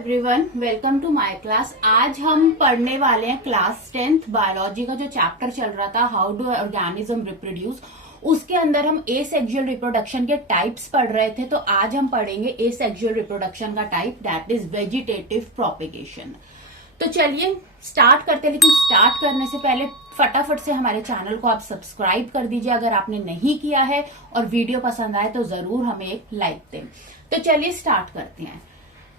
Everyone, welcome to my class. आज हम पढ़ने वाले हैं क्लास 10th बायोलॉजी का जो चैप्टर चल रहा था हाउ डू ऑर्गेनिज्म रिप्रोड्यूस। उसके अंदर हम एसेक्सुअल रिप्रोडक्शन के टाइप्स पढ़ रहे थे, तो आज हम पढ़ेंगे एसेक्सुअल रिप्रोडक्शन का type, that is vegetative propagation. तो चलिए स्टार्ट करते हैं, लेकिन स्टार्ट करने से पहले फटाफट से हमारे चैनल को आप सब्सक्राइब कर दीजिए अगर आपने नहीं किया है, और वीडियो पसंद आए तो जरूर हमें एक लाइक दें। तो चलिए स्टार्ट करते हैं।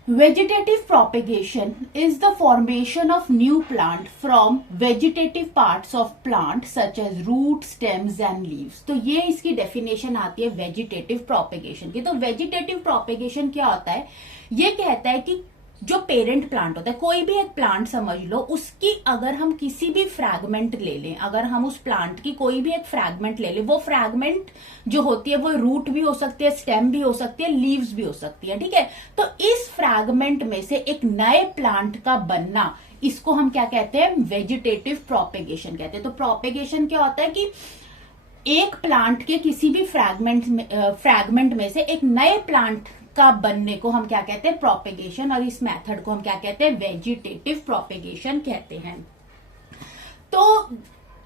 Vegetative propagation is the formation of new plant from vegetative parts of plant such as roots, stems and leaves। तो ये इसकी डेफिनेशन आती है वेजिटेटिव प्रोपेगेशन की। तो वेजिटेटिव प्रोपेगेशन क्या होता है? ये कहता है कि जो पेरेंट प्लांट होता है, कोई भी एक प्लांट समझ लो, उसकी अगर हम किसी भी फ्रैगमेंट ले लें, अगर हम उस प्लांट की कोई भी एक फ्रैगमेंट ले लें, वो फ्रैगमेंट जो होती है वो रूट भी हो सकती है, स्टेम भी हो सकती है, लीव्स भी हो सकती है, ठीक है। तो इस फ्रैगमेंट में से एक नए प्लांट का बनना, इसको हम क्या कहते हैं? वेजिटेटिव प्रोपेगेशन कहते हैं। तो प्रोपेगेशन क्या होता है कि एक प्लांट के किसी भी फ्रैगमेंट में से एक नए प्लांट का बनने को हम क्या कहते हैं? प्रोपेगेशन। और इस मेथड को हम क्या कहते हैं? वेजिटेटिव प्रोपेगेशन कहते हैं। तो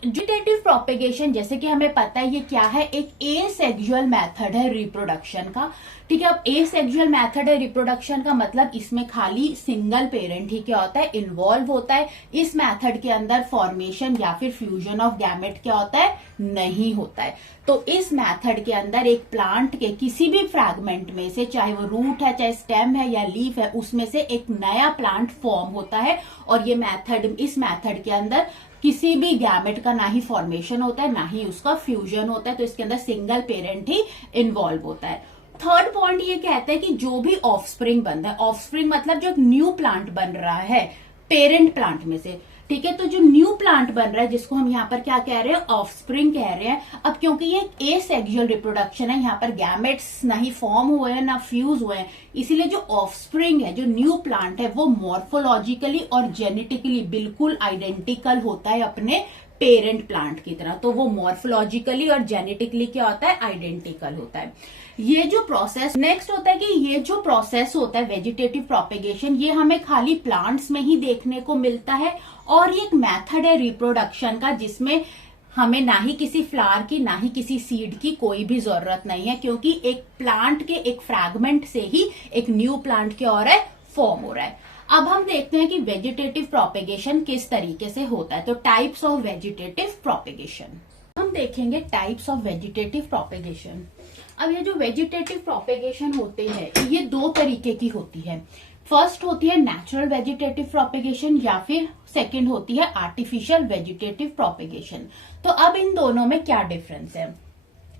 वेजिटेटिव प्रोपेगेशन, जैसे कि हमें पता है ये क्या है, एक एसेक्सुअल मेथड है रिप्रोडक्शन का, ठीक है। अब एसेक्सुअल मेथड है रिप्रोडक्शन का मतलब इसमें खाली सिंगल पेरेंट ही क्या होता है? इन्वॉल्व होता है। इस मेथड के अंदर फॉर्मेशन या फिर फ्यूजन ऑफ गैमेट क्या होता है? नहीं होता है। तो इस मेथड के अंदर एक प्लांट के किसी भी फ्रैगमेंट में से, चाहे वो रूट है, चाहे स्टेम है या लीफ है, उसमें से एक नया प्लांट फॉर्म होता है। और ये मेथड, इस मेथड के अंदर किसी भी गैमेट का ना ही फॉर्मेशन होता है, ना ही उसका फ्यूजन होता है। तो इसके अंदर सिंगल पेरेंट ही इन्वॉल्व होता है। थर्ड पॉइंट ये कहता है कि जो भी ऑफस्प्रिंग बनता है, ऑफस्प्रिंग मतलब जो न्यू प्लांट बन रहा है पेरेंट प्लांट में से, ठीक है। तो जो न्यू प्लांट बन रहा है, जिसको हम यहाँ पर क्या कह रहे हैं? ऑफस्प्रिंग कह रहे हैं। अब क्योंकि ये एसेक्सुअल रिप्रोडक्शन है, यहाँ पर गैमेट्स ना ही फॉर्म हुए हैं ना फ्यूज हुए हैं, इसीलिए जो ऑफस्प्रिंग है, जो न्यू प्लांट है, वो मॉर्फोलॉजिकली और जेनेटिकली बिल्कुल आइडेंटिकल होता है अपने पेरेंट प्लांट की तरह। तो वो मॉर्फोलॉजिकली और जेनेटिकली क्या होता है? आइडेंटिकल होता है। ये जो प्रोसेस नेक्स्ट होता है कि ये जो प्रोसेस होता है वेजिटेटिव प्रोपेगेशन, ये हमें खाली प्लांट्स में ही देखने को मिलता है। और ये एक मेथड है रिप्रोडक्शन का, जिसमें हमें ना ही किसी फ्लावर की ना ही किसी सीड की कोई भी जरूरत नहीं है, क्योंकि एक प्लांट के एक फ्रैगमेंट से ही एक न्यू प्लांट क्या हो रहा है? फॉर्म हो रहा है। अब हम देखते हैं कि वेजिटेटिव प्रोपेगेशन किस तरीके से होता है। तो टाइप्स ऑफ वेजिटेटिव प्रोपेगेशन हम देखेंगे। Types of vegetative propagation. अब ये जो वेजिटेटिव प्रोपेगेशन होते हैं, ये दो तरीके की होती है। फर्स्ट होती है नेचुरल वेजिटेटिव प्रोपेगेशन, या फिर सेकंड होती है आर्टिफिशियल वेजिटेटिव प्रोपेगेशन। तो अब इन दोनों में क्या डिफरेंस है?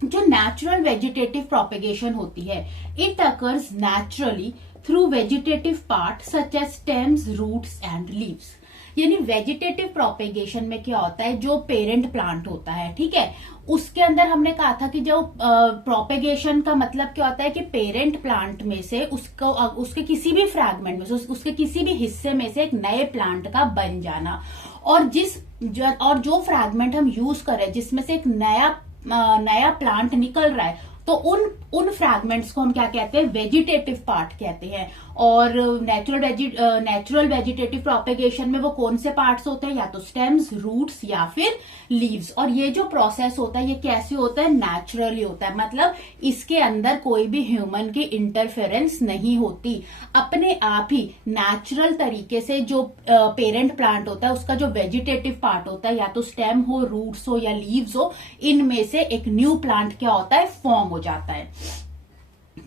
जो नेचुरल वेजिटेटिव प्रोपेगेशन होती है, it occurs naturally through vegetative part such as stems, roots and leaves. यानी वेजिटेटिव प्रोपेगेशन में क्या होता है? जो पेरेंट प्लांट होता है, ठीक है, उसके अंदर हमने कहा था कि जो प्रोपेगेशन का मतलब क्या होता है कि पेरेंट प्लांट में से उसको, उसके किसी भी फ्रैगमेंट में से, उसके किसी भी हिस्से में से एक नए प्लांट का बन जाना। और जो फ्रैगमेंट हम यूज कर रहे हैं, जिसमें से एक नया प्लांट निकल रहा है, तो उन फ्रैगमेंट्स को हम क्या कहते हैं? वेजिटेटिव पार्ट कहते हैं। और नेचुरल वेजिटेटिव प्रोपेगेशन में वो कौन से पार्ट्स होते हैं? या तो स्टेम्स, रूट्स या फिर लीव्स। और ये जो प्रोसेस होता है, ये कैसे होता है? नेचुरली होता है। मतलब इसके अंदर कोई भी ह्यूमन की इंटरफेरेंस नहीं होती। अपने आप ही नेचुरल तरीके से जो पेरेंट प्लांट होता है, उसका जो वेजिटेटिव पार्ट होता है, या तो स्टेम हो, रूट्स हो या लीव्स हो, इनमें से एक न्यू प्लांट क्या होता है? फॉर्म हो जाता है।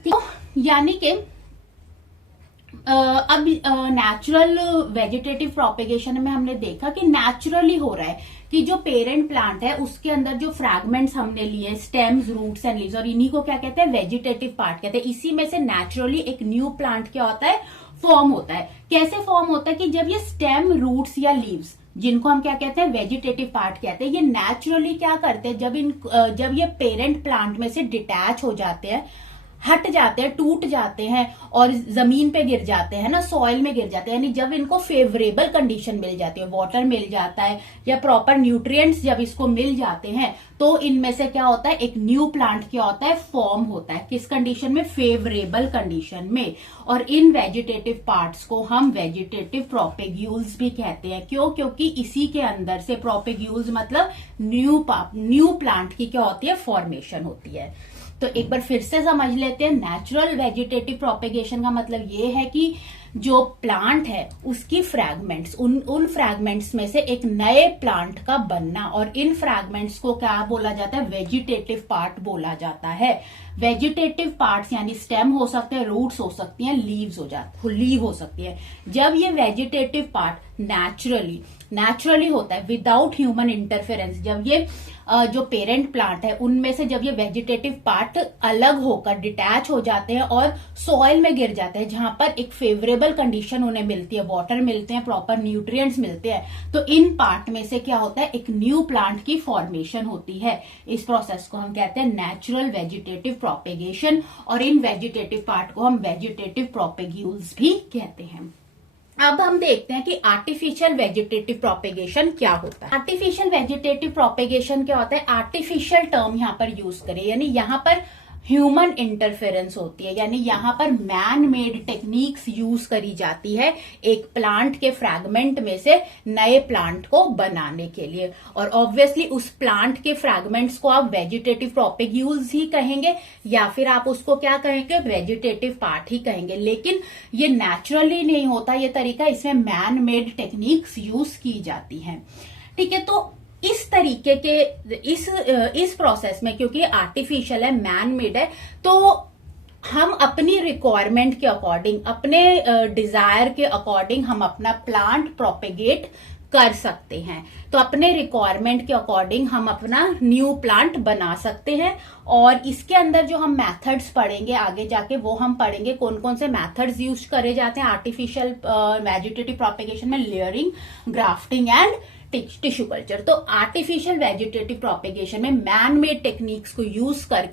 तो यानी कि अब नेचुरल वेजिटेटिव प्रोपेगेशन में हमने देखा कि नेचुरली हो रहा है कि जो पेरेंट प्लांट है, उसके अंदर जो फ्रैगमेंट्स हमने लिए, स्टेम्स, रूट्स एंड लीव्स, और इन्हीं को क्या कहते हैं? वेजिटेटिव पार्ट कहते हैं। इसी में से नेचुरली एक न्यू प्लांट क्या होता है? फॉर्म होता है। कैसे फॉर्म होता है? कि जब ये स्टेम, रूट्स या लीव्स, जिनको हम क्या कहते हैं? वेजिटेटिव पार्ट कहते हैं, ये नेचुरली क्या करते हैं? जब ये पेरेंट प्लांट में से डिटैच हो जाते हैं, हट जाते हैं, टूट जाते हैं और जमीन पे गिर जाते हैं ना, सॉइल में गिर जाते हैं, यानी जब इनको फेवरेबल कंडीशन मिल जाती है, वाटर मिल जाता है या प्रॉपर न्यूट्रिएंट्स जब इसको मिल जाते हैं, तो इनमें से क्या होता है, एक न्यू प्लांट क्या होता है, फॉर्म होता है। किस कंडीशन में, फेवरेबल कंडीशन में। और इन वेजिटेटिव पार्ट्स को हम वेजिटेटिव प्रोपेग्यूल्स भी कहते हैं। क्यों? क्योंकि इसी के अंदर से, प्रोपेग्यूल्स मतलब न्यू प्लांट की क्या होती है, फॉर्मेशन होती है। तो एक बार फिर से समझ लेते हैं, नेचुरल वेजिटेटिव प्रोपेगेशन का मतलब ये है कि जो प्लांट है उसकी फ्रैगमेंट्स, उन फ्रैगमेंट्स में से एक नए प्लांट का बनना, और इन फ्रैगमेंट्स को क्या बोला जाता है, वेजिटेटिव पार्ट बोला जाता है। वेजिटेटिव पार्ट्स यानी स्टेम हो सकते हैं, रूट्स हो सकती हैं, लीव हो सकती है। जब ये वेजिटेटिव पार्ट नेचुरली होता है विदाउट ह्यूमन इंटरफेरेंस, जब ये जो पेरेंट प्लांट है उनमें से जब ये वेजिटेटिव पार्ट अलग होकर डिटैच हो जाते हैं और सॉइल में गिर जाते हैं, जहां पर एक फेवरेबल कंडीशन उन्हें मिलती है, वाटर मिलते हैं, प्रॉपर न्यूट्रिएंट्स मिलते हैं, तो इन पार्ट में से क्या होता है, एक न्यू प्लांट की फॉर्मेशन होती है। इस प्रोसेस को हम कहते हैं नेचुरल वेजिटेटिव प्रोपेगेशन, और इन वेजिटेटिव पार्ट को हम वेजिटेटिव प्रोपेग्यूल्स भी कहते हैं। अब हम देखते हैं कि आर्टिफिशियल वेजिटेटिव प्रोपेगेशन क्या होता है। आर्टिफिशियल वेजिटेटिव प्रोपेगेशन क्या होता है, आर्टिफिशियल टर्म यहां पर यूज करें, यानी यहां पर ह्यूमन इंटरफेरेंस होती है, यानी यहां पर मैन मेड टेक्निक्स यूज करी जाती है एक प्लांट के फ्रैगमेंट में से नए प्लांट को बनाने के लिए। और ऑब्वियसली उस प्लांट के फ्रैगमेंट्स को आप वेजिटेटिव प्रोपेग्यूल्स ही कहेंगे, या फिर आप उसको क्या कहेंगे, वेजिटेटिव पार्ट ही कहेंगे। लेकिन ये नेचुरली नहीं होता ये तरीका, इसमें मैन मेड टेक्निक्स यूज की जाती हैं। ठीक है, तो इस तरीके के इस प्रोसेस में, क्योंकि आर्टिफिशियल है, मैन मेड है, तो हम अपनी रिक्वायरमेंट के अकॉर्डिंग, अपने डिजायर के अकॉर्डिंग हम अपना प्लांट प्रोपेगेट कर सकते हैं। तो अपने रिक्वायरमेंट के अकॉर्डिंग हम अपना न्यू प्लांट बना सकते हैं। और इसके अंदर जो हम मेथड्स पढ़ेंगे आगे जाके, वो हम पढ़ेंगे कौन कौन से मेथड्स यूज करे जाते हैं आर्टिफिशियल वेजिटेटिव प्रोपेगेशन में, layering, grafting and tissue culture. तो आर्टिफिशियल वेजिटेटिव प्रोपेगेशन में मैन मेड टेक्निक्स को यूज कर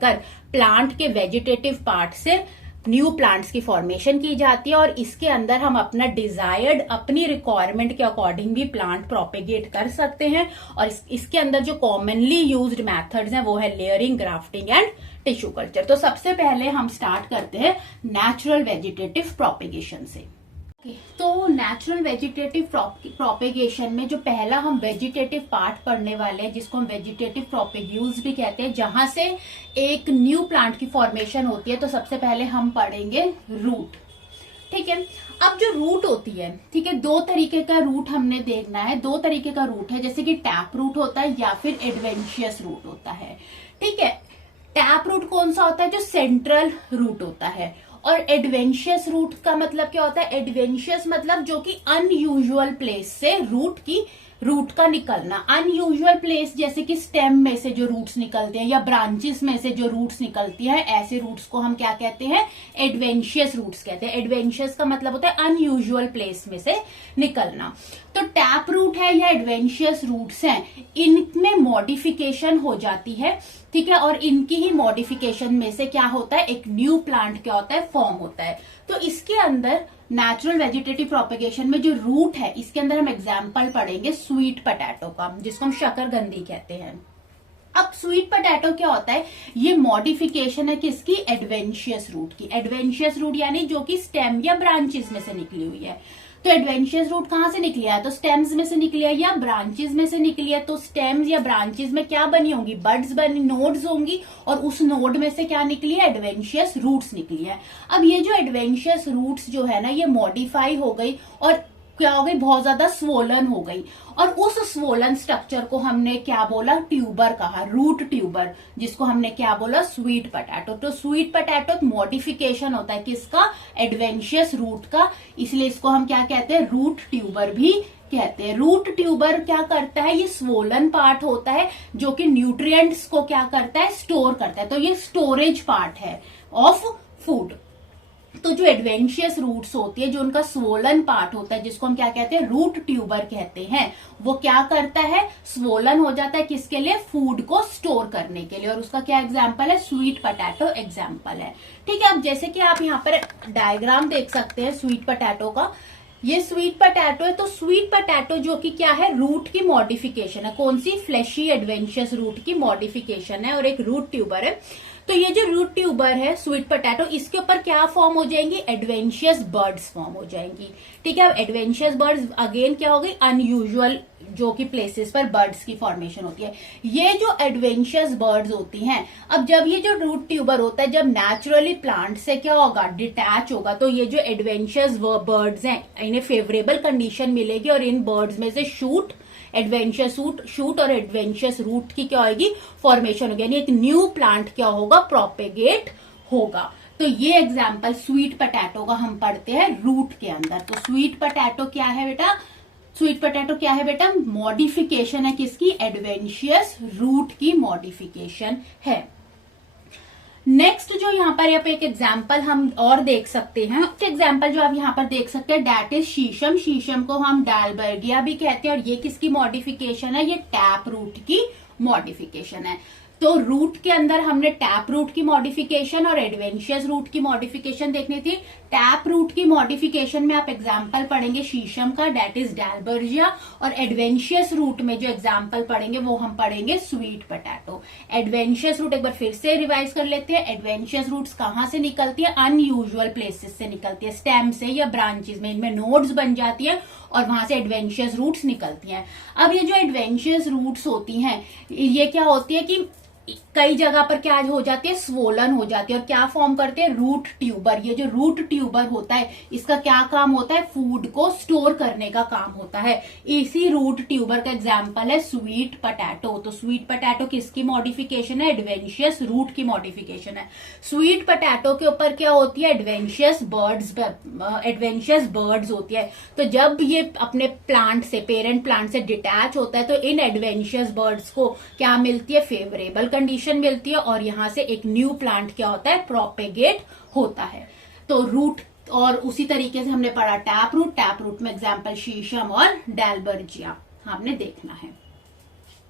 प्लांट के वेजिटेटिव पार्ट से न्यू प्लांट्स की फॉर्मेशन की जाती है, और इसके अंदर हम अपना डिजायर्ड, अपनी रिक्वायरमेंट के अकॉर्डिंग भी प्लांट प्रोपेगेट कर सकते हैं। और इसके अंदर जो कॉमनली यूज्ड मेथड्स हैं वो है layering, grafting and tissue culture. तो सबसे पहले हम स्टार्ट करते हैं नेचुरल वेजिटेटिव प्रोपेगेशन से। तो नेचुरल वेजिटेटिव प्रोपेगेशन में जो पहला हम वेजिटेटिव पार्ट पढ़ने वाले हैं, जिसको हम वेजिटेटिव प्रोपेग्यूल्स भी कहते हैं, जहां से एक न्यू प्लांट की फॉर्मेशन होती है, तो सबसे पहले हम पढ़ेंगे रूट। ठीक है, अब जो रूट होती है, ठीक है, दो तरीके का रूट हमने देखना है। दो तरीके का रूट है, जैसे कि टैप रूट होता है या फिर एडवेंशियस रूट होता है। ठीक है, टैप रूट कौन सा होता है, जो सेंट्रल रूट होता है। और एडवेंशियस रूट का मतलब क्या होता है, एडवेंशियस मतलब जो कि अनयूजुअल प्लेस से रूट का निकलना। अनयूजुअल प्लेस जैसे कि स्टेम में से जो रूट्स निकलते हैं या ब्रांचेस में से जो रूट्स निकलती हैं, ऐसे रूट्स को हम क्या कहते हैं, एडवेंशियस रूट्स कहते हैं। एडवेंशियस का मतलब होता है अनयूजुअल प्लेस में से निकलना। तो टैप रूट है या एडवेंशियस रूट्स हैं, इनमें मॉडिफिकेशन हो जाती है। ठीक है, और इनकी ही मॉडिफिकेशन में से क्या होता है, एक न्यू प्लांट क्या होता है, फॉर्म होता है। तो इसके अंदर नेचुरल वेजिटेटिव प्रोपेगेशन में जो रूट है, इसके अंदर हम एग्जाम्पल पढ़ेंगे स्वीट पोटैटो का, जिसको हम शकरकंदी कहते हैं। अब स्वीट पोटैटो क्या होता है, ये मॉडिफिकेशन है किसकी, एडवेंशियस रूट की। एडवेंशियस रूट यानी जो कि स्टेम या ब्रांचेस में से निकली हुई है। तो एडवेंशियस रूट कहां से निकली है, तो स्टेम्स में से निकली है या ब्रांचेस में से निकली है। तो स्टेम्स या ब्रांचेस में क्या बनी होंगी, बड्स बनी, नोड्स होंगी, और उस नोड में से क्या निकली है, एडवेंशियस रूट्स निकली है। अब ये जो एडवेंशियस रूट्स जो है ना, ये मॉडिफाई हो गई और क्या हो गई, बहुत ज्यादा स्वोलन हो गई, और उस स्वोलन स्ट्रक्चर को हमने क्या बोला, ट्यूबर कहा, रूट ट्यूबर, जिसको हमने क्या बोला, स्वीट पोटैटो। तो स्वीट पोटैटो मॉडिफिकेशन होता है किसका, एडवेंशियस रूट का, इसलिए इसको हम क्या कहते हैं, रूट ट्यूबर भी कहते हैं। रूट ट्यूबर क्या करता है, ये स्वोलन पार्ट होता है जो कि न्यूट्रिएंट्स को क्या करता है, स्टोर करता है। तो ये स्टोरेज पार्ट है ऑफ फूड। तो जो एडवेंशियस रूट्स होती है, जो उनका स्वोलन पार्ट होता है, जिसको हम क्या कहते हैं, रूट ट्यूबर कहते हैं, वो क्या करता है, स्वोलन हो जाता है किसके लिए, फूड को स्टोर करने के लिए। और उसका क्या एग्जाम्पल है, स्वीट पोटैटो एग्जाम्पल है। ठीक है, अब जैसे कि आप यहाँ पर डायग्राम देख सकते हैं स्वीट पोटैटो का, ये स्वीट पोटैटो है। तो स्वीट पोटैटो जो कि क्या है, रूट की मॉडिफिकेशन है। कौन सी, फ्लैशी एडवेंशियस रूट की मॉडिफिकेशन है और एक रूट ट्यूबर है। तो ये जो रूट ट्यूबर है स्वीट पोटैटो, इसके ऊपर क्या फॉर्म हो जाएंगी, एडवेंशियस बर्ड्स फॉर्म हो जाएंगी। ठीक है, अब एडवेंशियस बर्ड्स अगेन क्या हो गई, अनयूजुअल जो कि प्लेसेस पर बर्ड्स की फॉर्मेशन होती है। ये जो एडवेंशियस बर्ड्स होती हैं, अब जब ये जो रूट ट्यूबर होता है, जब नेचुरली प्लांट से क्या होगा, डिटैच होगा, तो ये जो एडवेंशियस बर्ड्स हैं, इन्हें फेवरेबल कंडीशन मिलेगी और इन बर्ड्स में से शूट, एडवेंशियस शूट और एडवेंशियस रूट की क्या होगी, फॉर्मेशन होगी, यानी एक न्यू प्लांट क्या होगा, प्रोपेगेट होगा। तो ये एग्जाम्पल स्वीट पोटैटो का हम पढ़ते हैं रूट के अंदर। तो स्वीट पोटैटो क्या है बेटा, स्वीट पोटैटो क्या है बेटा, मॉडिफिकेशन है किसकी, एडवेंशियस रूट की मॉडिफिकेशन है। नेक्स्ट जो यहाँ पर आप एक एग्जाम्पल हम और देख सकते हैं, एग्जाम्पल जो आप यहाँ पर देख सकते हैं, डेट इज शीशम। शीशम को हम डालबर्गिया भी कहते हैं और ये किसकी मॉडिफिकेशन है, ये टैप रूट की मॉडिफिकेशन है। तो रूट के अंदर हमने टैप रूट की मॉडिफिकेशन और एडवेंशियस रूट की मॉडिफिकेशन देखनी थी। टैप रूट की मॉडिफिकेशन में आप एग्जाम्पल पढ़ेंगे शीशम का, डेट इज डालबर्जिया, और एडवेंशियस रूट में जो एग्जाम्पल पढ़ेंगे वो हम पढ़ेंगे स्वीट पोटैटो। एडवेंशियस रूट एक बार फिर से रिवाइज कर लेते हैं। एडवेंशियस रूट्स कहाँ से निकलती है, अनयूजुअल प्लेसेस से निकलती है, स्टेम से या ब्रांचेस में, इनमें नोड्स बन जाती है और वहां से एडवेंशियस रूट्स निकलती हैं। अब ये जो एडवेंशियस रूट्स होती हैं, ये क्या होती है कि कई जगह पर क्या हो जाती है, स्वोलन हो जाती है और क्या फॉर्म करते हैं, रूट ट्यूबर। ये जो रूट ट्यूबर होता है, इसका क्या काम होता है, फूड को स्टोर करने का काम होता है। इसी रूट ट्यूबर का एग्जांपल है स्वीट पोटैटो। तो स्वीट पोटैटो किसकी मॉडिफिकेशन है, एडवेंशियस रूट की मॉडिफिकेशन है। स्वीट पोटैटो के ऊपर क्या होती है, एडवेंशियस बर्ड्स होती है। तो जब ये अपने प्लांट से, पेरेंट प्लांट से डिटैच होता है, तो इन एडवेंशियस बर्ड्स को क्या मिलती है, फेवरेबल कंडीशन मिलती है और यहां से एक न्यू प्लांट क्या होता है, प्रोपेगेट होता है। तो रूट, और उसी तरीके से हमने पढ़ा टैप रूट में एग्जांपल शीशम और डालबर्जिया हमने देखना है।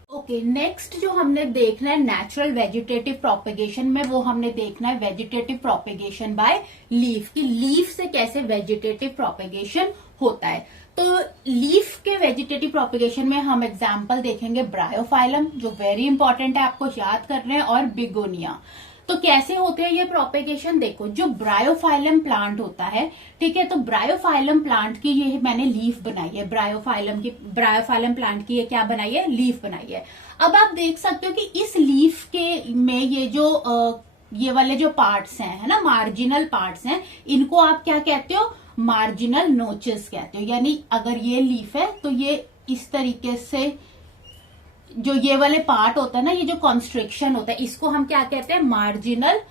ओके, नेक्स्ट जो हमने देखना है नेचुरल वेजिटेटिव प्रोपेगेशन में, वो हमने देखना है वेजिटेटिव प्रोपेगेशन बाय लीफ, की लीफ से कैसे वेजिटेटिव प्रोपेगेशन होता है। तो लीफ के वेजिटेटिव प्रोपेगेशन में हम एग्जांपल देखेंगे ब्रायोफाइलम, जो वेरी इंपॉर्टेंट है, आपको याद करना है, और बिगोनिया। तो कैसे होते हैं ये प्रोपेगेशन, देखो जो ब्रायोफाइलम प्लांट होता है, ठीक है, तो ब्रायोफाइलम प्लांट की ये मैंने लीफ बनाई है, ब्रायोफाइलम प्लांट की ये क्या बनाई है, लीफ बनाई है। अब आप देख सकते हो कि इस लीफ के में ये जो ये वाले जो पार्ट्स हैं, है ना, मार्जिनल पार्ट्स हैं, इनको आप क्या कहते हो, मार्जिनल नोचेस कहते हो। यानी अगर ये लीफ है तो ये इस तरीके से जो ये वाले पार्ट होता है ना, ये जो कॉन्स्ट्रिक्शन होता है, इसको हम क्या कहते हैं, मार्जिनल,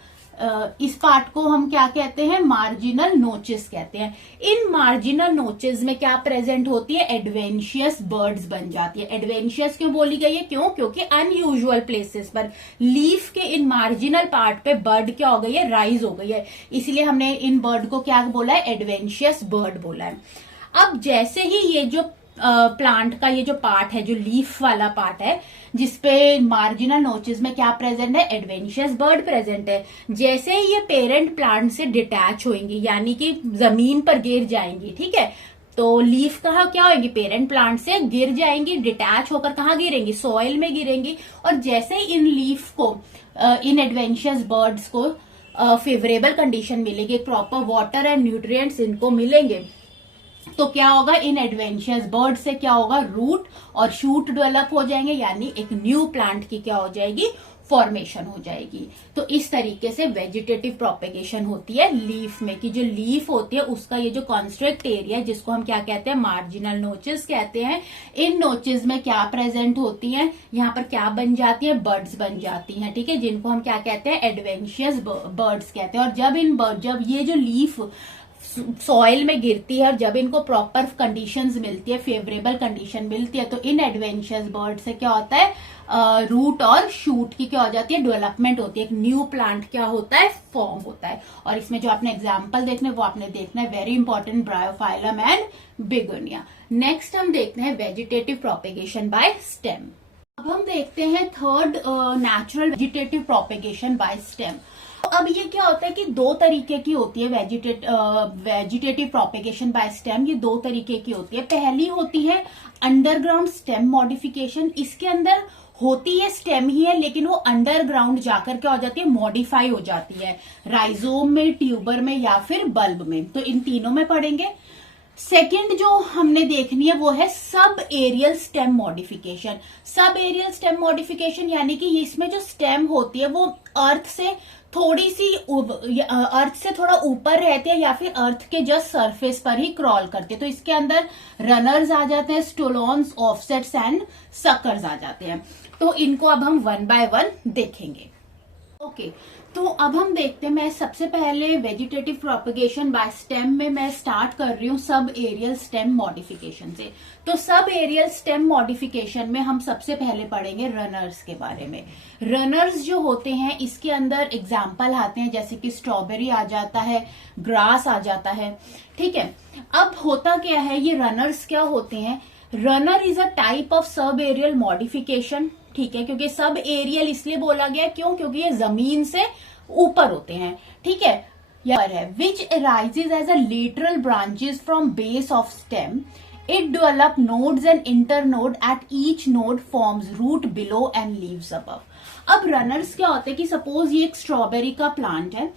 इस पार्ट को हम क्या कहते हैं, मार्जिनल नोचेस कहते हैं। इन मार्जिनल नोचेस में क्या प्रेजेंट होती है, एडवेंशियस बर्ड्स बन जाती है। एडवेंशियस क्यों बोली गई है, क्यों, क्योंकि अनयूजुअल प्लेसेस पर लीफ के इन मार्जिनल पार्ट पे बर्ड क्या हो गई है, राइज हो गई है, इसलिए हमने इन बर्ड को क्या बोला है, एडवेंशियस बर्ड बोला है। अब जैसे ही ये जो प्लांट का ये जो पार्ट है, जो लीफ वाला पार्ट है, जिसपे मार्जिनल नोचेस में क्या प्रेजेंट है, एडवेंशियस बर्ड प्रेजेंट है, जैसे ही ये पेरेंट प्लांट से डिटैच होंगी, यानी कि जमीन पर गिर जाएंगी, ठीक है, तो लीफ कहाँ क्या होगी, पेरेंट प्लांट से गिर जाएंगी, डिटैच होकर कहाँ गिरेंगी, सॉइल में गिरेंगी। और जैसे ही इन लीफ को, इन एडवेंशियस बर्ड्स को फेवरेबल कंडीशन मिलेगी, प्रॉपर वाटर एंड न्यूट्रिएंट्स इनको मिलेंगे, तो क्या होगा, इन एडवेंशियस बर्ड से क्या होगा, रूट और शूट डेवलप हो जाएंगे, यानी एक न्यू प्लांट की क्या हो जाएगी, फॉर्मेशन हो जाएगी। तो इस तरीके से वेजिटेटिव प्रोपेगेशन होती है लीफ में, कि जो लीफ होती है उसका ये जो कॉन्स्ट्रिक्ट एरिया है, जिसको हम क्या कहते हैं, मार्जिनल नोचेस कहते हैं, इन नोचेस में क्या प्रेजेंट होती है, यहाँ पर क्या बन जाती है, बर्ड्स बन जाती हैं, ठीक है, जिनको हम क्या कहते हैं, एडवेंशियस बर्ड्स कहते हैं। और जब ये जो लीफ सॉइल में गिरती है और जब इनको प्रॉपर कंडीशंस मिलती है, फेवरेबल कंडीशन मिलती है, तो इन एडवेंचर्स बर्ड से क्या होता है, रूट और शूट की क्या हो जाती है, डेवलपमेंट होती है, एक न्यू प्लांट क्या होता है, फॉर्म होता है। और इसमें जो आपने एग्जाम्पल देखना है वो आपने देखना है very important, Bryophyllum and begonia. Next हम देखते हैं वेजिटेटिव प्रोपेगेशन बाय स्टेम। अब हम देखते हैं third, natural vegetative propagation by stem. अब ये क्या होता है कि दो तरीके की होती है वेजिटेटिव प्रोपेगेशन बाय स्टेम, ये दो तरीके की होती है। पहली होती है अंडरग्राउंड स्टेम मॉडिफिकेशन, इसके अंदर होती है स्टेम ही है लेकिन वो अंडरग्राउंड जाकर क्या हो जाती है, मॉडिफाई हो जाती है, राइजोम में, ट्यूबर में या फिर बल्ब में, तो इन तीनों में पढ़ेंगे। सेकेंड जो हमने देखनी है वो है sub aerial stem modification. Sub aerial stem modification यानी कि इसमें जो स्टेम होती है वो अर्थ से थोड़ी सी, अर्थ से थोड़ा ऊपर रहती है या फिर अर्थ के जस्ट सरफेस पर ही क्रॉल करती है, तो इसके अंदर रनर्स आ जाते हैं, स्टोलॉन्स, ऑफसेट्स एंड सकर्स आ जाते हैं। तो इनको अब हम वन बाय वन देखेंगे। ओके, तो अब हम देखते हैं, मैं सबसे पहले वेजिटेटिव प्रोपेगेशन बाय स्टेम में मैं स्टार्ट कर रही हूँ सब एरियल स्टेम मॉडिफिकेशन से। तो सब एरियल स्टेम मॉडिफिकेशन में हम सबसे पहले पढ़ेंगे रनर्स के बारे में। रनर्स जो होते हैं इसके अंदर एग्जाम्पल आते हैं जैसे कि स्ट्रॉबेरी आ जाता है, ग्रास आ जाता है, ठीक है। अब होता क्या है, ये रनर्स क्या होते हैं, runner is a type of sub aerial modification, ठीक है, क्योंकि सब एरियल इसलिए बोला गया, क्यों, क्योंकि ये जमीन से ऊपर होते हैं, ठीक है। यहाँ है which arises as a lateral branches from base of stem, it develop nodes and internode at each node forms root below and leaves above. अब रनर्स क्या होते हैं कि सपोज ये एक स्ट्रॉबेरी का प्लांट है,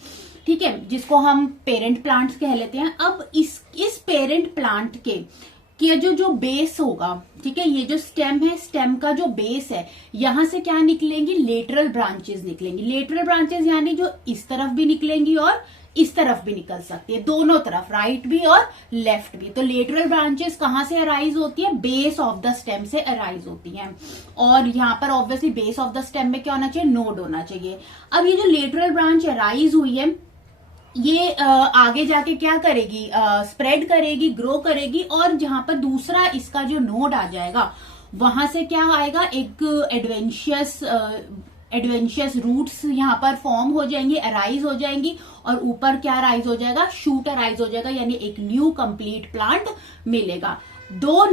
ठीक है, जिसको हम पेरेंट प्लांट्स कह लेते हैं। अब इस पेरेंट प्लांट के जो बेस होगा, ठीक है, ये जो स्टेम है, स्टेम का जो बेस है, यहां से क्या निकलेंगी, लेटरल ब्रांचेस निकलेंगी। लेटरल ब्रांचेस यानी जो इस तरफ भी निकलेंगी और इस तरफ भी निकल सकती है, दोनों तरफ, राइट भी और लेफ्ट भी। तो लेटरल ब्रांचेस कहां से अराइज होती है, बेस ऑफ द स्टेम से अराइज होती हैं। और यहां पर obviously base of the stem में क्या होना चाहिए, नोड होना चाहिए। अब ये जो लेटरल ब्रांच अराइज हुई है, ये आगे जाके क्या करेगी, स्प्रेड करेगी, ग्रो करेगी, और जहां पर दूसरा इसका जो नोड आ जाएगा वहां से क्या आएगा, एक एडवेंशियस रूट्स यहाँ पर फॉर्म हो जाएंगी, अराइज हो जाएंगी, और ऊपर क्या अराइज हो जाएगा, शूट अराइज हो जाएगा, यानी एक न्यू कंप्लीट प्लांट मिलेगा। दो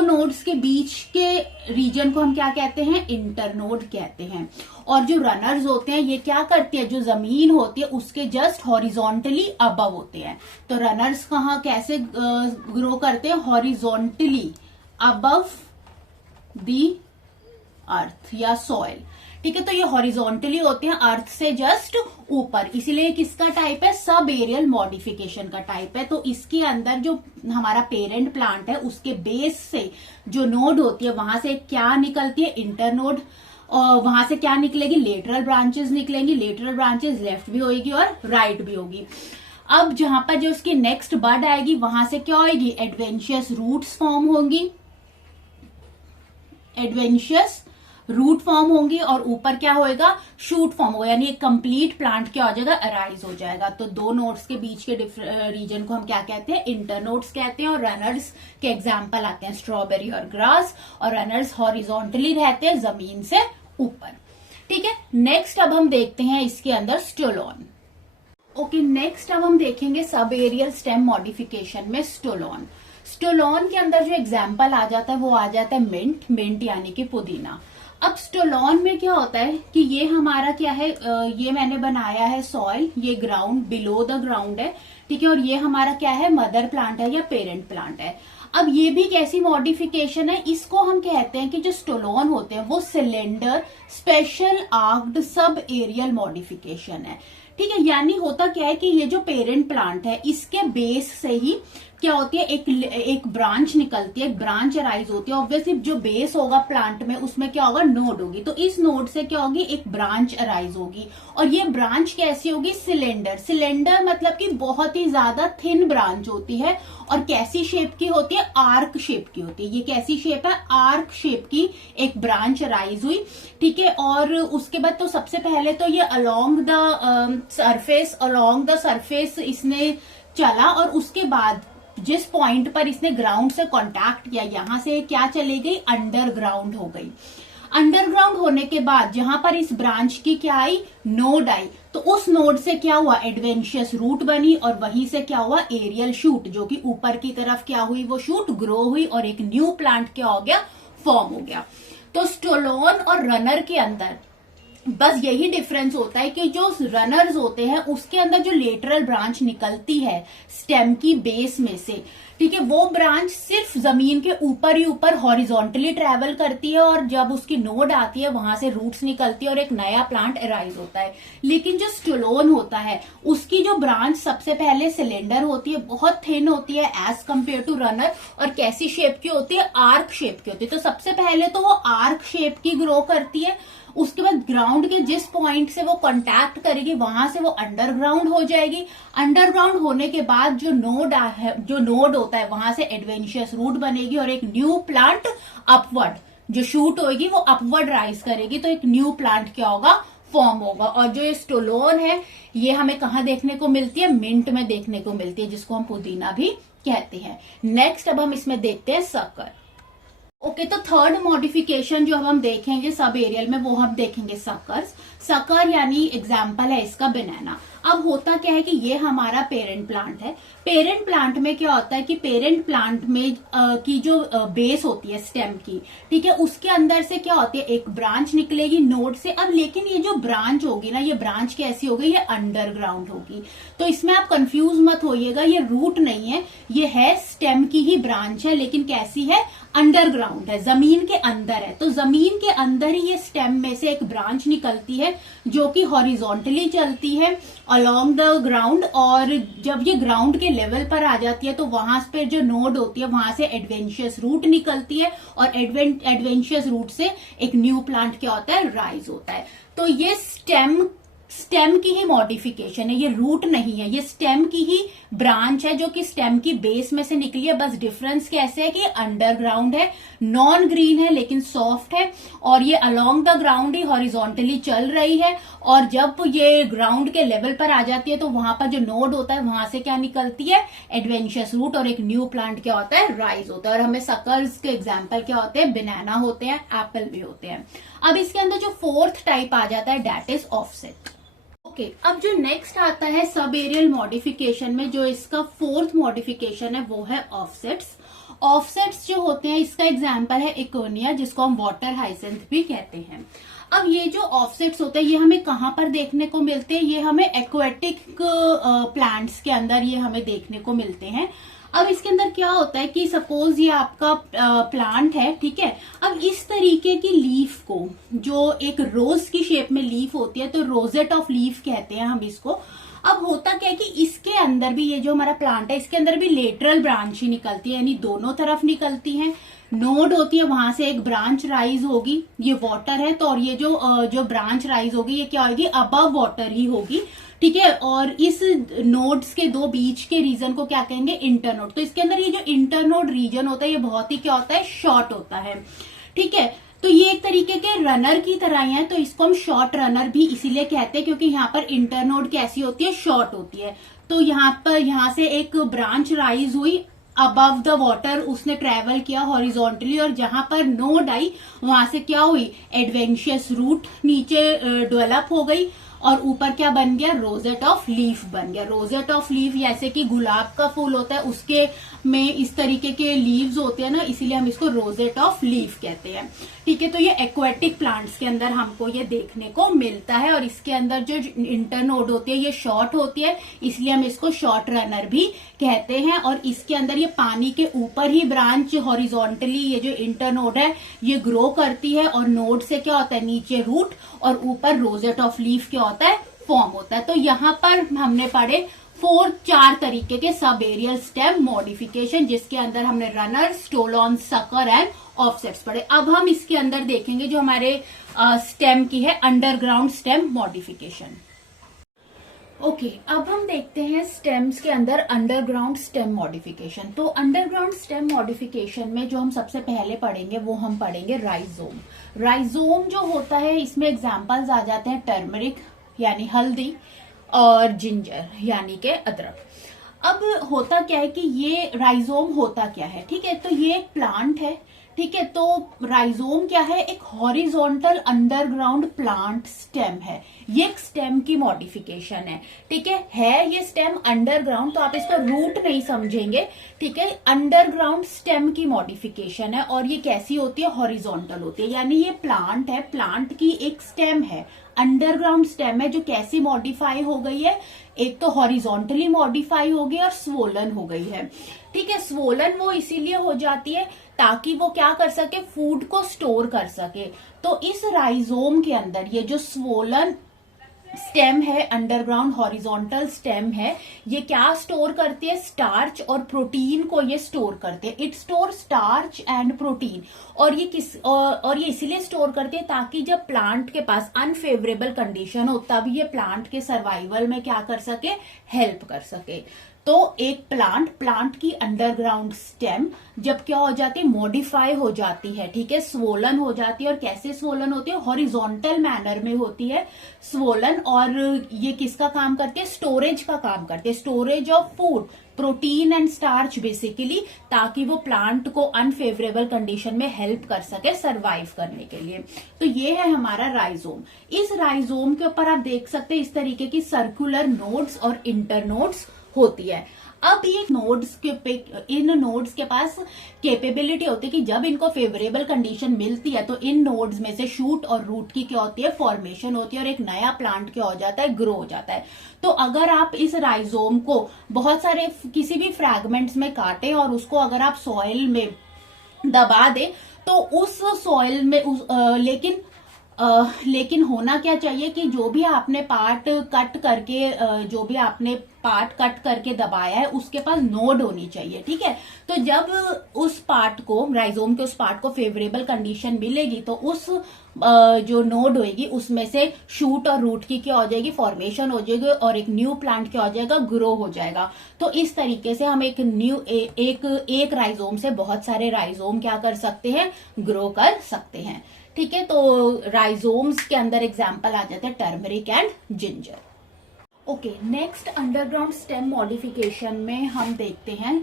नोड्स के बीच के रीजन को हम क्या कहते हैं, इंटरनोड कहते हैं। और जो रनर्स होते हैं ये क्या करते हैं, जो जमीन होती है उसके जस्ट हॉरिजॉन्टली अबव होते हैं। तो रनर्स कहाँ कैसे ग्रो करते हैं, हॉरिजॉन्टली अबव दी अर्थ या सॉइल, ठीक है। तो ये हॉरिजॉन्टली होते हैं अर्थ से जस्ट ऊपर, इसीलिए किसका टाइप है, सब एरियल मॉडिफिकेशन का टाइप है। तो इसके अंदर जो हमारा पेरेंट प्लांट है उसके बेस से जो नोड होती है वहां से क्या निकलती है, इंटरनोड, और वहां से क्या निकलेगी, लेटरल ब्रांचेस निकलेंगी। लेटरल ब्रांचेस लेफ्ट भी होगी और राइट भी होगी। अब जहां पर जो उसकी नेक्स्ट बड आएगी वहां से क्या होगी, एडवेंशियस रूट्स फॉर्म होंगी, एडवेंशियस रूट फॉर्म होंगी, और ऊपर क्या होएगा, शूट फॉर्म होगा, यानी एक कंप्लीट प्लांट क्या हो जाएगा, अराइज हो जाएगा। तो दो नोड्स के बीच के रीजन को हम क्या कहते हैं, इंटरनोड्स कहते हैं। और रनर्स के एग्जांपल आते हैं स्ट्रॉबेरी और ग्रास, और रनर्स हॉरिजॉन्टली रहते हैं जमीन से ऊपर, ठीक है। नेक्स्ट अब हम देखते हैं इसके अंदर स्टोलॉन। ओके, नेक्स्ट अब हम देखेंगे सब एरियल स्टेम मॉडिफिकेशन में स्टोलॉन। स्टोलॉन के अंदर जो एग्जाम्पल आ जाता है वो आ जाता है मिंट यानी कि पुदीना। अब स्टोलॉन में क्या होता है कि ये हमारा क्या है, ये मैंने बनाया है सॉइल, ये ग्राउंड, बिलो द ग्राउंड है, ठीक है, और ये हमारा क्या है, मदर प्लांट है या पेरेंट प्लांट है। अब ये भी कैसी मॉडिफिकेशन है, इसको हम कहते हैं कि जो स्टोलॉन होते हैं वो सिलेंडर स्पेशल आर्क्ड सब एरियल मॉडिफिकेशन है, ठीक है। यानी होता क्या है कि ये जो पेरेंट प्लांट है इसके बेस से ही क्या होती है, एक ब्रांच निकलती है, एक ब्रांच अराइज होती है। ऑब्वियसली जो बेस होगा प्लांट में उसमें क्या होगा, नोड होगी, तो इस नोड से क्या होगी, एक ब्रांच अराइज होगी। और ये ब्रांच कैसी होगी, सिलेंडर मतलब कि बहुत ही ज्यादा थिन ब्रांच होती है, और कैसी शेप की होती है, आर्क शेप की होती है। ये कैसी शेप है, आर्क शेप की एक ब्रांच अराइज हुई, ठीक है। और उसके बाद तो सबसे पहले तो ये अलोंग द सरफेस इसने चला और उसके बाद जिस पॉइंट पर इसने ग्राउंड से कांटेक्ट किया, यहां से क्या चली गई, अंडरग्राउंड हो गई। अंडरग्राउंड होने के बाद जहां पर इस ब्रांच की क्या आई, नोड आई, तो उस नोड से क्या हुआ, एडवेंशियस रूट बनी और वहीं से क्या हुआ, एरियल शूट, जो कि ऊपर की तरफ क्या हुई, वो शूट ग्रो हुई और एक न्यू प्लांट क्या हो गया, फॉर्म हो गया। तो स्टोलोन और रनर के अंदर बस यही डिफरेंस होता है कि जो रनर्स होते हैं उसके अंदर जो लेटरल ब्रांच निकलती है स्टेम की बेस में से, ठीक है, वो ब्रांच सिर्फ जमीन के ऊपर ही ऊपर हॉरिजॉन्टली ट्रेवल करती है और जब उसकी नोड आती है वहां से रूट्स निकलती है और एक नया प्लांट अराइज होता है। लेकिन जो स्टोलोन होता है उसकी जो ब्रांच सबसे पहले सिलेंडर होती है, बहुत थिन होती है एज कंपेयर टू रनर, और कैसी शेप की होती है, आर्क शेप की होती है। तो सबसे पहले तो वो आर्क शेप की ग्रो करती है, उसके बाद ग्राउंड के जिस पॉइंट से वो कांटेक्ट करेगी वहां से वो अंडरग्राउंड हो जाएगी। अंडरग्राउंड होने के बाद जो नोड होता है वहां से एडवेंशियस रूट बनेगी और एक न्यू प्लांट अपवर्ड, जो शूट होगी वो अपवर्ड राइज करेगी, तो एक न्यू प्लांट क्या होगा, फॉर्म होगा। और जो ये स्टोलोन है ये हमें कहाँ देखने को मिलती है, मिंट में देखने को मिलती है, जिसको हम पुदीना भी कहते हैं। नेक्स्ट अब हम इसमें देखते हैं सकर। ओके, तो थर्ड मॉडिफिकेशन जो हम देखेंगे सब एरियल में वो हम देखेंगे सकर्स। सकर यानी एग्जाम्पल है इसका बनाना। अब होता क्या है कि ये हमारा पेरेंट प्लांट है। पेरेंट प्लांट में क्या होता है कि पेरेंट प्लांट में की जो बेस होती है स्टेम की, ठीक है, उसके अंदर से क्या होती है, एक ब्रांच निकलेगी नोड से। अब लेकिन ये जो ब्रांच होगी ना, ये ब्रांच कैसी होगी, ये अंडरग्राउंड होगी। तो इसमें आप कंफ्यूज मत होइएगा, ये रूट नहीं है, ये है स्टेम की ही ब्रांच है, लेकिन कैसी है, अंडरग्राउंड है, जमीन के अंदर है। तो जमीन के अंदर ही ये स्टेम में से एक ब्रांच निकलती है जो कि हॉरिजॉन्टली चलती है अलोंग द ग्राउंड, और जब ये ग्राउंड के लेवल पर आ जाती है तो वहां पे जो नोड होती है वहां से एडवेंशियस रूट निकलती है और एडवेंशियस रूट से एक न्यू प्लांट क्या होता है, राइज होता है। तो ये स्टेम की ही मॉडिफिकेशन है, ये रूट नहीं है, ये स्टेम की ही ब्रांच है जो कि स्टेम की बेस में से निकली है। बस डिफरेंस कैसे है कि अंडरग्राउंड है, नॉन ग्रीन है लेकिन सॉफ्ट है, और ये along the ground he horizontally चल रही है, और जब ये ग्राउंड के लेवल पर आ जाती है तो वहां पर जो नोड होता है वहां से क्या निकलती है, एडवेंशियस रूट, और एक न्यू प्लांट क्या होता है, राइज होता है। और हमें सकर्स के एग्जाम्पल क्या होते हैं, बनाना होते हैं, एप्पल भी होते हैं। अब इसके अंदर जो फोर्थ टाइप आ जाता है दैट इज ऑफसेट। ओके, अब जो नेक्स्ट आता है सब एरियल मॉडिफिकेशन में, जो इसका फोर्थ मॉडिफिकेशन है वो है ऑफसेट्स। ऑफसेट्स जो होते हैं इसका एग्जांपल है इकोनिया, जिसको हम वाटर हाइसेंथ भी कहते हैं। अब ये जो ऑफसेट्स होते हैं ये हमें कहाँ पर देखने को मिलते हैं, ये हमें एक्वेटिक प्लांट्स के अंदर ये हमें देखने को मिलते हैं। अब इसके अंदर क्या होता है कि सपोज ये आपका प्लांट है, ठीक है, अब इस तरीके की लीफ को, जो एक रोज की शेप में लीफ होती है, तो रोजेट ऑफ लीफ कहते हैं हम इसको। अब होता क्या है कि इसके अंदर भी, ये जो हमारा प्लांट है इसके अंदर भी लेटरल ब्रांच ही निकलती है, यानी दोनों तरफ निकलती है। नोड होती है, वहां से एक ब्रांच राइज होगी, ये वाटर है तो, और ये जो ब्रांच राइज होगी ये क्या होगी, अबव वाटर ही होगी, ठीक है। और इस नोड्स के दो बीच के रीजन को क्या कहेंगे, इंटरनोड। तो इसके अंदर ये जो इंटरनोड रीजन होता है ये बहुत ही क्या होता है, शॉर्ट होता है, ठीक है। तो ये एक तरीके के रनर की तरह ही है, तो इसको हम शॉर्ट रनर भी इसीलिए कहते हैं क्योंकि यहाँ पर इंटरनोड कैसी होती है, शॉर्ट होती है। तो यहाँ से एक ब्रांच राइज हुई अबव द वाटर, उसने ट्रेवल किया हॉरिजॉन्टली, और जहां पर नोड आई वहां से क्या हुई, एडवेंशियस रूट नीचे डेवलप हो गई, और ऊपर क्या बन गया, रोजेट ऑफ लीफ बन गया। रोजेट ऑफ लीफ जैसे कि गुलाब का फूल होता है उसके में इस तरीके के लीव्स होते हैं ना, इसीलिए हम इसको रोजेट ऑफ लीफ कहते हैं, ठीक है। तो ये एक्वेटिक प्लांट्स के अंदर हमको ये देखने को मिलता है, और इसके अंदर जो इंटरनोड होती है ये शॉर्ट होती है, इसलिए हम इसको शॉर्ट रनर भी कहते हैं। और इसके अंदर ये पानी के ऊपर ही ब्रांच हॉरिजॉन्टली, ये जो इंटरनोड है ये ग्रो करती है, और नोड से क्या होता है, नीचे रूट, और ऊपर रोजेट ऑफ लीफ क्या होता है, फॉर्म होता है। तो यहाँ पर हमने पढ़े चार तरीके के सब एरियल स्टेम मॉडिफिकेशन, जिसके अंदर हमने runner, stolon, sucker and offsets पढ़े। अब हम इसके अंदर देखेंगे जो हमारे स्टेम की है अंडरग्राउंड स्टेम मॉडिफिकेशन। ओके, अब हम देखते हैं स्टेम्स के अंदर अंडरग्राउंड स्टेम मॉडिफिकेशन। तो अंडरग्राउंड स्टेम मॉडिफिकेशन में जो हम सबसे पहले पढ़ेंगे वो हम पढ़ेंगे राइजोम। राइजोम जो होता है इसमें एग्जांपल्स आ जाते हैं टर्मरिक यानी हल्दी, और जिंजर यानी के अदरक। अब होता क्या है कि ये राइजोम होता क्या है, ठीक है, तो ये एक प्लांट है, ठीक है। तो राइजोम क्या है, एक हॉरिजॉन्टल अंडरग्राउंड प्लांट स्टेम है, ये एक स्टेम की मॉडिफिकेशन है, ठीक है ये स्टेम अंडरग्राउंड, तो आप इसको रूट नहीं समझेंगे, ठीक है, अंडरग्राउंड स्टेम की मॉडिफिकेशन है। और ये कैसी होती है, हॉरिजॉन्टल होती है, यानी ये प्लांट है, प्लांट की एक स्टेम है, अंडरग्राउंड स्टेम है, जो कैसी मॉडिफाई हो गई है, एक तो हॉरिजॉन्टली मॉडिफाई हो गई और स्वोलन हो गई है, ठीक है। स्वोलन वो इसीलिए हो जाती है ताकि वो क्या कर सके, फूड को स्टोर कर सके। तो इस राइजोम के अंदर ये जो स्वोलन स्टेम है, अंडरग्राउंड हॉरिजॉन्टल स्टेम है, ये क्या स्टोर करती है, स्टार्च और प्रोटीन को ये स्टोर करते हैं। It store starch and protein, और ये इसीलिए स्टोर करते हैं ताकि जब प्लांट के पास अनफेवरेबल कंडीशन हो तब ये प्लांट के सर्वाइवल में क्या कर सके, हेल्प कर सके। तो एक प्लांट की अंडरग्राउंड स्टेम जब क्या हो जाती है, मॉडिफाई हो जाती है, ठीक है, स्वोलन हो जाती है। और कैसे स्वोलन होती है, हॉरिजॉन्टल मैनर में होती है स्वोलन, और ये किसका काम करती है, स्टोरेज का काम करती है, storage of food, protein and starch basically, ताकि वो प्लांट को अनफेवरेबल कंडीशन में हेल्प कर सके सर्वाइव करने के लिए। तो ये है हमारा राइजोम। इस राइजोम के ऊपर आप देख सकते हैं इस तरीके की सर्कुलर नोड्स और इंटरनोड्स होती है। अब ये इन नोड्स के पास कैपेबिलिटी होती है कि जब इनको फेवरेबल कंडीशन मिलती है तो इन नोड्स में से शूट और रूट की क्या होती है, फॉर्मेशन होती है, और एक नया प्लांट क्या हो जाता है, ग्रो हो जाता है। तो अगर आप इस राइजोम को बहुत सारे किसी भी फ्रैगमेंट्स में काटें और उसको अगर आप सॉइल में दबा दें तो उस सॉइल में लेकिन होना क्या चाहिए कि जो भी आपने पार्ट कट करके दबाया है उसके पास नोड होनी चाहिए, ठीक है। तो जब उस पार्ट को, राइजोम के उस पार्ट को फेवरेबल कंडीशन मिलेगी तो उस जो नोड होगी उसमें से शूट और रूट की क्या हो जाएगी, फॉर्मेशन हो जाएगी, और एक न्यू प्लांट क्या हो जाएगा, ग्रो हो जाएगा। तो इस तरीके से हम एक राइजोम से बहुत सारे राइजोम क्या कर सकते हैं, ग्रो कर सकते हैं, ठीक है। तो राइजोम्स के अंदर एग्जाम्पल आ जाते हैं turmeric and ginger. Okay, next underground stem modification में हम देखते हैं,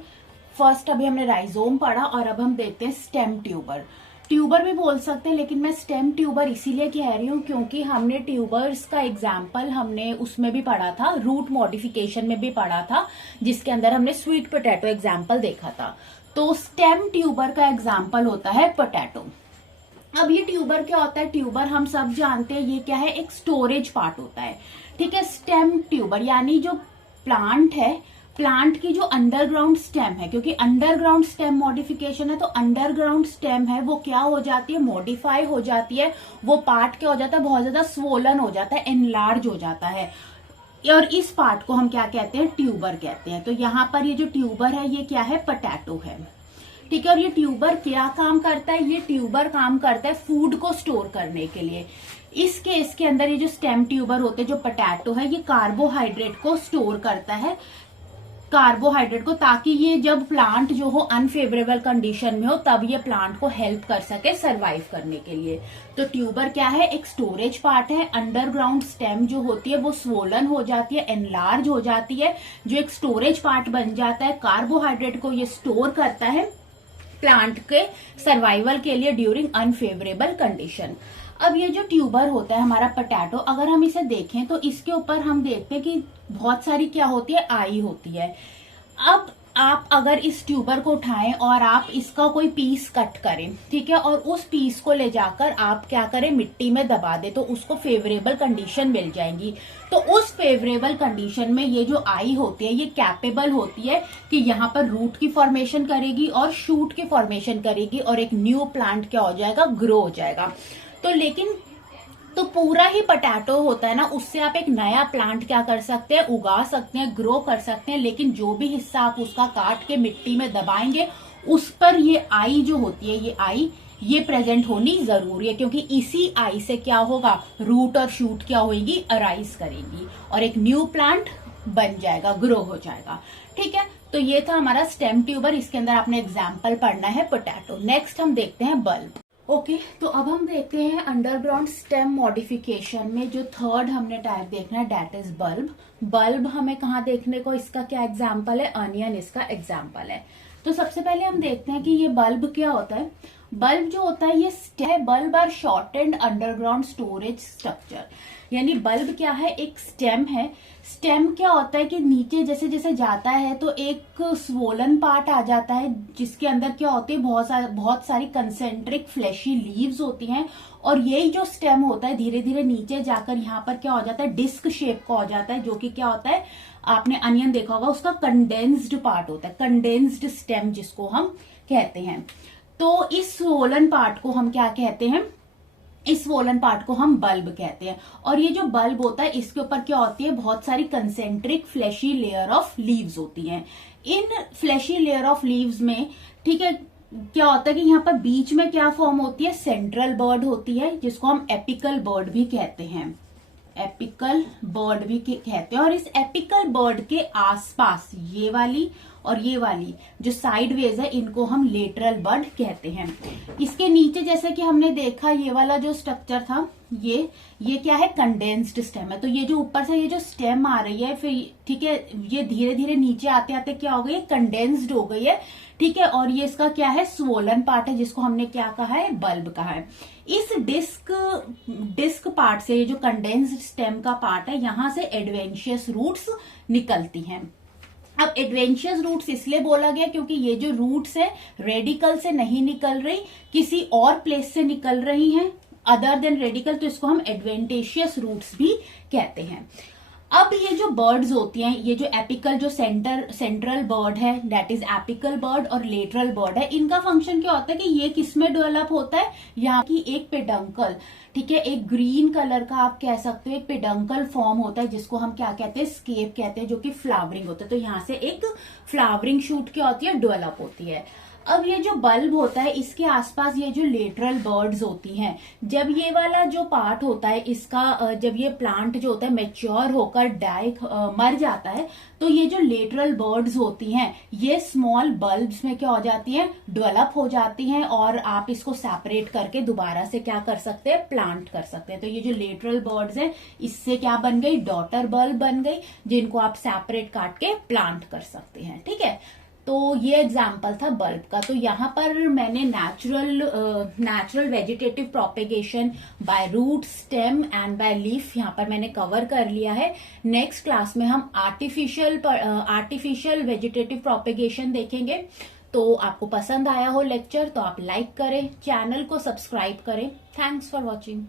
फर्स्ट अभी हमने राइजोम पढ़ा और अब हम देखते हैं स्टेम ट्यूबर। ट्यूबर भी बोल सकते हैं, लेकिन मैं स्टेम ट्यूबर इसीलिए कह रही हूँ क्योंकि हमने ट्यूबर्स का एग्जाम्पल हमने उसमें भी पढ़ा था, रूट मॉडिफिकेशन में भी पढ़ा था, जिसके अंदर हमने स्वीट पोटैटो एग्जाम्पल देखा था। तो स्टेम ट्यूबर का एग्जाम्पल होता है पोटैटो। अब ये ट्यूबर क्या होता है, ट्यूबर हम सब जानते हैं ये क्या है, एक स्टोरेज पार्ट होता है, ठीक है। स्टेम ट्यूबर यानी जो प्लांट है, प्लांट की जो अंडरग्राउंड स्टेम है, क्योंकि अंडरग्राउंड स्टेम मॉडिफिकेशन है तो अंडरग्राउंड स्टेम है वो क्या हो जाती है, मॉडिफाई हो जाती है, वो पार्ट क्या हो जाता है, बहुत ज्यादा स्वोलन हो जाता है, एनलार्ज हो जाता है, और इस पार्ट को हम क्या कहते हैं, ट्यूबर कहते हैं। तो यहाँ पर ये जो ट्यूबर है ये क्या है, पोटैटो है, ठीक है। और ये ट्यूबर क्या काम करता है, ये ट्यूबर काम करता है फूड को स्टोर करने के लिए। इस केस के अंदर ये जो स्टेम ट्यूबर होते हैं, जो पोटैटो है, ये कार्बोहाइड्रेट को स्टोर करता है, कार्बोहाइड्रेट को, ताकि ये जब प्लांट जो हो अनफेवरेबल कंडीशन में हो तब ये प्लांट को हेल्प कर सके सर्वाइव करने के लिए। तो ट्यूबर क्या है, एक स्टोरेज पार्ट है। अंडरग्राउंड स्टेम जो होती है वो स्वोलन हो जाती है, एनलार्ज हो जाती है, जो एक स्टोरेज पार्ट बन जाता है, कार्बोहाइड्रेट को ये स्टोर करता है प्लांट के सर्वाइवल के लिए ड्यूरिंग अनफेवरेबल कंडीशन। अब ये जो ट्यूबर होता है हमारा पोटैटो, अगर हम इसे देखें तो इसके ऊपर हम देखते हैं कि बहुत सारी क्या होती है, आई होती है। अब आप अगर इस ट्यूबर को उठाएं और आप इसका कोई पीस कट करें, ठीक है, और उस पीस को ले जाकर आप क्या करें, मिट्टी में दबा दे, तो उसको फेवरेबल कंडीशन मिल जाएगी। तो उस फेवरेबल कंडीशन में ये जो आई होती है ये कैपेबल होती है कि यहाँ पर रूट की फॉर्मेशन करेगी और शूट की फॉर्मेशन करेगी और एक न्यू प्लांट क्या हो जाएगा, ग्रो हो जाएगा। तो पूरा ही पोटैटो होता है ना, उससे आप एक नया प्लांट क्या कर सकते हैं, उगा सकते हैं, ग्रो कर सकते हैं, लेकिन जो भी हिस्सा आप उसका काट के मिट्टी में दबाएंगे उस पर ये आई जो होती है, ये आई ये प्रेजेंट होनी जरूरी है, क्योंकि इसी आई से क्या होगा, रूट और शूट क्या होगी, अराइज करेगी और एक न्यू प्लांट बन जाएगा, ग्रो हो जाएगा, ठीक है। तो ये था हमारा स्टेम ट्यूबर, इसके अंदर आपने एग्जाम्पल पढ़ना है पोटैटो। नेक्स्ट हम देखते हैं बल्ब। ओके तो अब हम देखते हैं अंडरग्राउंड स्टेम मॉडिफिकेशन में जो थर्ड हमने टाइप देखना है, दैट इज बल्ब। बल्ब हमें कहाँ देखने को, इसका क्या एग्जाम्पल है, अनियन इसका एग्जाम्पल है। तो सबसे पहले हम देखते हैं कि ये बल्ब क्या होता है। बल्ब जो होता है ये bulb are shortened underground storage structure, यानी बल्ब क्या है, एक स्टेम है। स्टेम क्या होता है कि नीचे जैसे जैसे जाता है तो एक स्वोलन पार्ट आ जाता है जिसके अंदर क्या होते हैं, बहुत सारी कंसेंट्रिक फ्लैशी लीव्स होती हैं, और यही जो स्टेम होता है धीरे धीरे नीचे जाकर यहाँ पर क्या हो जाता है, डिस्क शेप का हो जाता है, जो कि क्या होता है, आपने अनियन देखा होगा, उसका कंडेंस्ड पार्ट होता है, कंडेंस्ड स्टेम जिसको हम कहते हैं। तो इस स्वोलन पार्ट को हम क्या कहते हैं, इस स्वोलन पार्ट को हम बल्ब कहते हैं। और ये जो बल्ब होता है इसके ऊपर क्या होती है, बहुत सारी concentric fleshy layer of leaves होती हैं। इन फ्लैशी लेयर ऑफ लीव्स में ठीक है क्या होता है कि यहाँ पर बीच में क्या फॉर्म होती है, सेंट्रल बर्ड होती है, जिसको हम एपिकल बर्ड भी कहते हैं, एपिकल बर्ड भी कहते हैं। और इस एपिकल बर्ड के आसपास ये वाली और ये वाली जो साइडवेज है इनको हम लेटरल बर्ड कहते हैं। इसके नीचे जैसे कि हमने देखा ये वाला जो स्ट्रक्चर था, ये क्या है, कंडेंस्ड स्टेम है। तो ये जो ऊपर से ये जो स्टेम आ रही है फिर ठीक है, ये धीरे धीरे नीचे आते आते क्या हो गई है, कंडेंस्ड हो गई है, ठीक है। और ये इसका क्या है, स्वोलन पार्ट है, जिसको हमने क्या कहा है, बल्ब कहा है। इस डिस्क पार्ट से, ये जो कंडेंस्ड स्टेम का पार्ट है, यहां से एडवेंशियस रूट्स निकलती हैं। अब एडवेंशियस रूट्स इसलिए बोला गया क्योंकि ये जो रूट्स है रेडिकल से नहीं निकल रही, किसी और प्लेस से निकल रही हैं अदर देन रेडिकल, तो इसको हम एडवेंटेशियस रूट्स भी कहते हैं। अब ये जो बर्ड्स होती हैं, ये जो एपिकल जो सेंट्रल बर्ड है दैट इज एपिकल बर्ड, और लेटरल बर्ड है, इनका फंक्शन क्या होता है कि ये किसमें डेवलप होता है, यहाँ की एक पेडंकल, ठीक है, एक ग्रीन कलर का आप कह सकते हो एक पेडंकल फॉर्म होता है, जिसको हम क्या कहते हैं, स्केप कहते हैं, जो कि फ्लावरिंग होता है। तो यहाँ से एक फ्लावरिंग शूट क्या होती है, डेवलप होती है। अब ये जो बल्ब होता है इसके आसपास ये जो लेटरल बर्ड्स होती हैं, जब ये वाला जो पार्ट होता है इसका, जब ये प्लांट जो होता है मैच्योर होकर मर जाता है, तो ये जो लेटरल बर्ड्स होती हैं ये स्मॉल बल्ब्स में क्या हो जाती हैं, डेवलप हो जाती हैं, और आप इसको सेपरेट करके दोबारा से क्या कर सकते हैं, प्लांट कर सकते हैं। तो ये जो लेटरल बर्ड्स हैं इससे क्या बन गई, डॉटर बल्ब बन गई, जिनको आप सेपरेट काट के प्लांट कर सकते हैं, ठीक है। तो ये एग्जाम्पल था बल्ब का। तो यहाँ पर मैंने natural vegetative propagation by root, stem and by leaf यहाँ पर मैंने कवर कर लिया है। नेक्स्ट क्लास में हम आर्टिफिशियल वेजिटेटिव प्रोपेगेशन देखेंगे। तो आपको पसंद आया हो लेक्चर तो आप लाइक करें, चैनल को सब्सक्राइब करें। Thanks for watching.